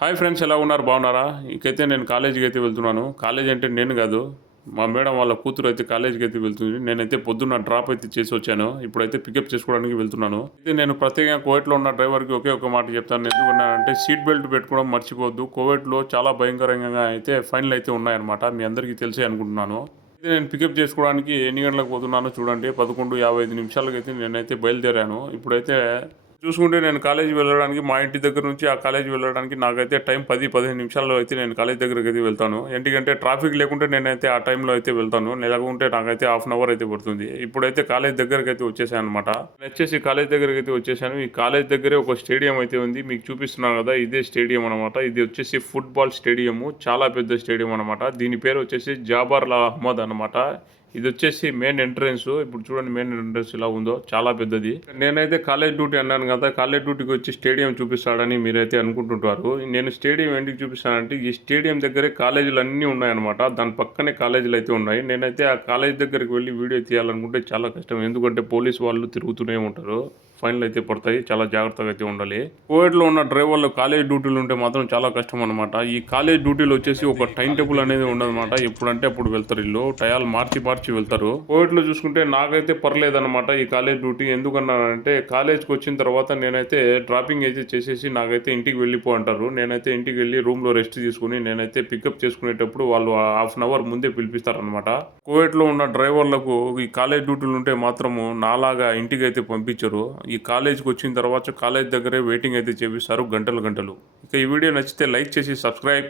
Hi friends, ఎలా ఉన్నారు? బాగున్నారా? ఇకైతే నేను కాలేజీకి అయితే వెళ్తున్నాను. కాలేజ్ అంటే నేను కాదు, మా మేడం వాళ్ళ కూతురు అయితే కాలేజీకి అయితే వెళ్తుంది. నేనైతే పొద్దున్న డ్రాప్ అయితే చేసి వచ్చాను. ఇప్పుడైతే పికప్ చేసుకోవడానికి వెళ్తున్నాను. అయితే నేను ప్రత్యేకంగా కోవిడ్లో ఉన్న డ్రైవర్కి ఒకే ఒక మాట చెప్తాను. ఎందుకన్నానంటే సీట్ బెల్ట్ పెట్టుకోవడం మర్చిపోవద్దు. కోవిడ్లో చాలా భయంకరంగా అయితే ఫైన్లు అయితే ఉన్నాయన్నమాట. మీ అందరికీ తెలిసే అనుకుంటున్నాను. అయితే నేను పికప్ చేసుకోవడానికి ఎన్ని గంటలకు పోతున్నానో చూడండి. 11:55 నిమిషాలకు అయితే నేనైతే బయలుదేరాను. ఇప్పుడైతే చూసుకుంటే నేను కాలేజీ వెళ్ళడానికి, మా ఇంటి దగ్గర నుంచి ఆ కాలేజీ వెళ్ళడానికి నాకైతే టైం 10-15 నిమిషాల్లో అయితే నేను కాలేజీ దగ్గరికి అయితే వెళ్తాను. ఎందుకంటే ట్రాఫిక్ లేకుంటే నేనైతే ఆ టైంలో అయితే వెళ్తాను. లేకుంటే నాకైతే హాఫ్ అన్ అవర్ అయితే పడుతుంది. ఇప్పుడైతే కాలేజ్ దగ్గరికి అయితే వచ్చేసాను అనమాట. వచ్చేసి కాలేజ్ దగ్గరికి అయితే వచ్చేసాను. ఈ కాలేజ్ దగ్గరే ఒక స్టేడియం అయితే ఉంది. మీకు చూపిస్తున్నాను కదా, ఇదే స్టేడియం అనమాట. ఇది వచ్చేసి ఫుట్బాల్ స్టేడియము. చాలా పెద్ద స్టేడియం అనమాట. దీని పేరు వచ్చేసి జాబర్ అహ్మద్ అనమాట. ఇది వచ్చేసి మెయిన్ ఎంట్రన్స్. ఇప్పుడు చూడండి మెయిన్ ఎంట్రన్స్ ఇలా ఉందో, చాలా పెద్దది. నేనైతే కాలేజ్ డ్యూటీ అన్నాను కదా, కాలేజ్ డ్యూటీకి వచ్చి స్టేడియం చూపిస్తాడని మీరైతే అనుకుంటుంటారు. నేను స్టేడియం ఎందుకు చూపిస్తానంటే, ఈ స్టేడియం దగ్గరే కాలేజీలు అన్నీ ఉన్నాయన్నమాట. దాని పక్కనే కాలేజీలు అయితే ఉన్నాయి. నేనైతే ఆ కాలేజ్ దగ్గరికి వెళ్ళి వీడియో తీయాలనుకుంటే చాలా కష్టం. ఎందుకంటే పోలీసు వాళ్ళు తిరుగుతూనే ఉంటారు. ఫైన్లు అయితే పడతాయి. చాలా జాగ్రత్తగా అయితే ఉండాలి. కోవిడ్లో ఉన్న డ్రైవర్లు కాలేజ్ డ్యూటీలు ఉంటే మాత్రం చాలా కష్టం అనమాట. ఈ కాలేజ్ డ్యూటీలు వచ్చేసి ఒక టైం టేబుల్ అనేది ఉండదన్నమాట. ఎప్పుడంటే అప్పుడు వెళ్తారు వీళ్ళు. టయాలు మార్చి మార్చి వెళ్తారు. కోవిడ్లో చూసుకుంటే నాకైతే పర్లేదన్నమాట ఈ కాలేజ్ డ్యూటీ. ఎందుకన్నానంటే కాలేజ్కి వచ్చిన తర్వాత నేనైతే డ్రాపింగ్ అయితే చేసేసి నాకైతే ఇంటికి వెళ్ళిపో అంటారు. నేనైతే ఇంటికి వెళ్ళి రూమ్లో రెస్ట్ తీసుకుని నేనైతే పికప్ చేసుకునేటప్పుడు వాళ్ళు హాఫ్ అన్ అవర్ ముందే పిలిపిస్తారనమాట. కోవిడ్లో ఉన్న డ్రైవర్లకు ఈ కాలేజ్ డ్యూటీలు ఉంటే మాత్రము నాలాగా ఇంటికి అయితే పంపించరు. ఈ కాలేజ్కి వచ్చిన తర్వాత కాలేజ్ దగ్గరే వెయిటింగ్ అయితే చేపిస్తారు గంటలు గంటలు. ఇక ఈ వీడియో నచ్చితే లైక్ చేసి సబ్స్క్రైబ్